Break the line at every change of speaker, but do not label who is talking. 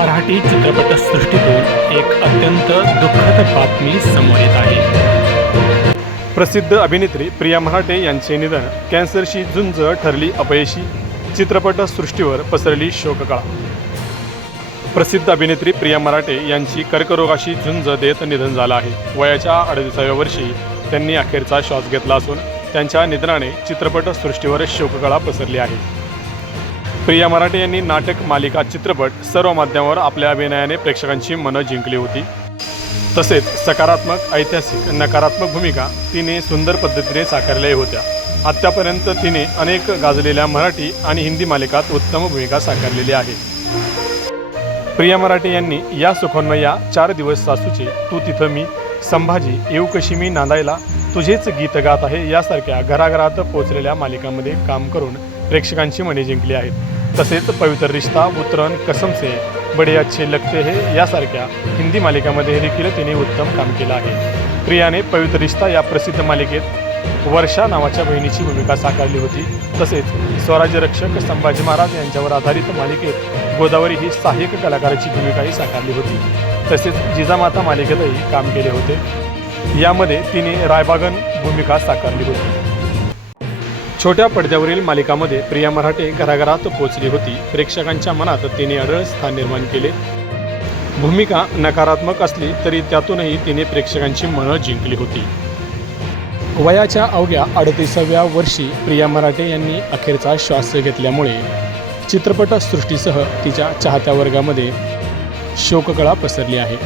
मराठी चित्रपटसृष्टीतून एक अत्यंत दुःखद बातमी समोर येत आहे.
प्रसिद्ध अभिनेत्री प्रिया मराठे यांचे निधन कॅन्सरशी झुंज ठरली अपयशी चित्रपटसृष्टीवर पसरली शोककळा. प्रसिद्ध अभिनेत्री प्रिया मराठे यांची कर्करोगाशी झुंज देत निधन झालं आहे. वयाच्या अडतीसाव्या वर्षी त्यांनी अखेरचा श्वास घेतला असून त्यांच्या निधनाने चित्रपटसृष्टीवर शोककळा पसरली आहे. प्रिया मराठे यांनी नाटक मालिका चित्रपट सर्व माध्यमावर आपल्या अभिनयाने प्रेक्षकांची मनं जिंकली होती. तसेच सकारात्मक ऐतिहासिक नकारात्मक भूमिका तिने सुंदर पद्धतीने साकारल्या होत्या. आत्तापर्यंत तिने अनेक गाजलेल्या मराठी आणि हिंदी मालिकात उत्तम भूमिका साकारलेली आहे. प्रिया मराठे यांनी या सुखोन्मया चार दिवस सासूचे तू तिथं मी संभाजी येऊ कशी मी नांदायला तुझेच गीत गात आहे यासारख्या घराघरात पोचलेल्या मालिकांमध्ये काम करून प्रेक्षकांची मने जिंकली आहेत. तसेच पवित्र रिश्ता उतरण कसम से बडे अच्छे लगते हे यासारख्या हिंदी मालिकामध्ये देखील तिने उत्तम काम केलं आहे. प्रियाने पवित्र रिश्ता या प्रसिद्ध मालिकेत वर्षा नावाच्या बहिणीची भूमिका साकारली होती. तसेच स्वराज्य रक्षक संभाजी महाराज यांच्यावर आधारित मालिकेत गोदावरी ही सहाय्यक कलाकाराची भूमिकाही साकारली होती. तसेच जिजामाता मालिकेतही काम केले होते. यामध्ये तिने रायबागन भूमिका साकारली होती. छोट्या पडद्यावरील मालिकामध्ये प्रिया मराठे घराघरात पोचली होती. प्रेक्षकांच्या मनात तिने अडळ स्थान निर्माण केले. भूमिका नकारात्मक असली तरी त्यातूनही तिने प्रेक्षकांची मनं जिंकली होती. वयाच्या अवघ्या अडतीसाव्या वर्षी प्रिया मराठे यांनी अखेरचा श्वास घेतल्यामुळे चित्रपटसृष्टीसह तिच्या चाहत्या वर्गामध्ये शोककळा पसरली आहे.